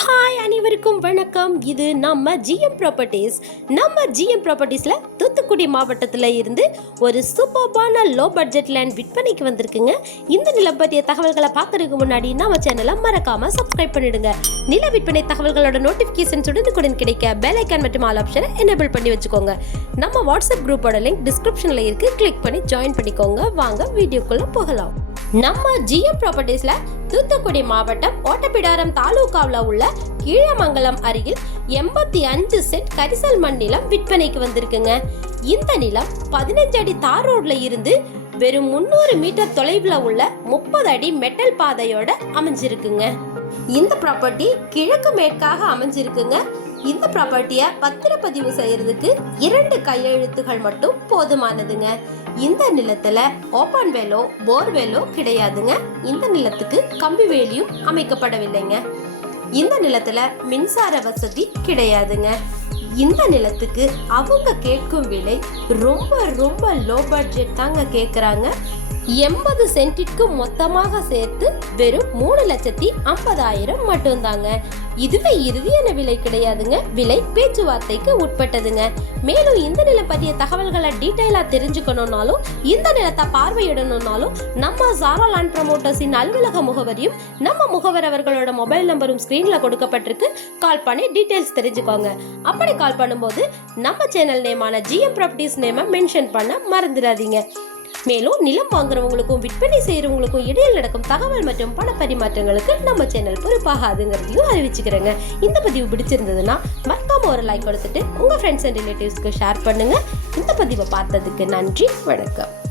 Hi அனைவருக்கும் வணக்கம். இது நம்ம ஜிஎம் ப்ராப்பர்ட்டிஸ் நம்ம ஜிஎம் ப்ராப்பர்ட்டிஸில் தூத்துக்குடி மாவட்டத்தில் இருந்து ஒரு சூப்பர்பான லோ பட்ஜெட் லேண்ட் விற்பனைக்கு வந்திருக்குங்க. இந்த நிலம் பற்றிய தகவல்களை பார்க்கறதுக்கு முன்னாடி நம்ம சேனலை மறக்காமல் சப்ஸ்கிரைப் பண்ணிடுங்க. நில விற்பனை தகவல்களோட நோட்டிஃபிகேஷன்ஸ் உடனுக்குடன் கிடைக்க பெல் ஐக்கான் மற்றும் ஆல் ஆப்ஷனை எனேபிள் பண்ணி வச்சுக்கோங்க. நம்ம வாட்ஸ்அப் குரூப்போட லிங்க் டிஸ்கிரிப்ஷனில் இருக்குது கிளிக் பண்ணி ஜாயின் பண்ணிக்கோங்க. வாங்க வீடியோக்குள்ளே போகலாம். நம்ம ஜிஎம் ப்ராப்பர்ட்டிஸ்ல தூத்துக்குடி மாவட்டம் ஓட்டப்பிடாரம் தாலுகாவில் உள்ள கீழமங்கலம் அருகில் எண்பத்தி அஞ்சு சென்ட் கரிசல் மண் நிலம் விற்பனைக்கு வந்திருக்குங்க. இந்த நிலம் பதினஞ்சு அடி தார் ரோட்ல இருந்து வெறும் முந்நூறு மீட்டர் தொலைவில் உள்ள முப்பது அடி மெட்டல் பாதையோட அமைஞ்சிருக்குங்க. இந்த ப்ராப்பர்ட்டி கிழக்கு மேற்காக அமைஞ்சிருக்குங்க. இந்த ப்ராப்பர்ட்டியை பத்திரப்பதிவு செய்யறதுக்கு இரண்டு கையெழுத்துகள் மட்டும் போதுமானதுங்க. இந்த நிலத்துல ஓப்பன் வேலோ போர்வேலோ கிடையாதுங்க. இந்த நிலத்துக்கு கம்பி வேலியும் அமைக்கப்படவில்லைங்க. இந்த நிலத்துல மின்சார வசதி கிடையாதுங்க. இந்த நிலத்துக்கு அவங்க கேட்கும் விலை ரொம்ப ரொம்ப லோ பட்ஜெட் தாங்க கேட்குறாங்க எண்பது சென்டிற்கு மொத்தமாக சேர்த்து வெறும் மூணு லட்சத்தி ஐம்பதாயிரம் மட்டும்தாங்க. இதுவே இறுதியான விலை கிடையாதுங்க. விலை பேச்சுவார்த்தைக்கு உட்பட்டதுங்க. மேலும் இந்த நிலம் பற்றிய தகவல்களை டீட்டெயிலாக தெரிஞ்சுக்கணும்னாலும் இந்த நிலத்தை பார்வையிடணும்னாலும் நம்ம சாரா லேண்ட் ப்ரமோட்டர்ஸின் அலுவலக முகவரியும் நம்ம முகவர் அவர்களோட மொபைல் நம்பரும் ஸ்க்ரீனில் கொடுக்கப்பட்டிருக்கு. கால் பண்ணி டீட்டெயில்ஸ் தெரிஞ்சுக்கோங்க. அப்படி கால் பண்ணும்போது நம்ம சேனல் நேமான ஜிஎம் ப்ராப்பர்ட்டிஸ் நேமை மென்ஷன் பண்ண மறந்துடாதீங்க. மேலும் நிலம் வாங்குறவங்களுக்கும் விற்பனை செய்யறவங்களுக்கும் இடையில் நடக்கும் தகவல் மற்றும் பண பரிமாற்றங்களுக்கு நம்ம சேனல் பொறுப்பாகாதுங்கிறதையும் அறிவிச்சுக்கிறேங்க. இந்த பதிவு பிடிச்சிருந்ததுன்னா மறக்காம ஒரு லைக் கொடுத்துட்டு உங்க ஃப்ரெண்ட்ஸ் அண்ட் ரிலேட்டிவ்ஸ்க்கு ஷேர் பண்ணுங்க. இந்த பதிவை பார்த்ததுக்கு நன்றி வணக்கம்.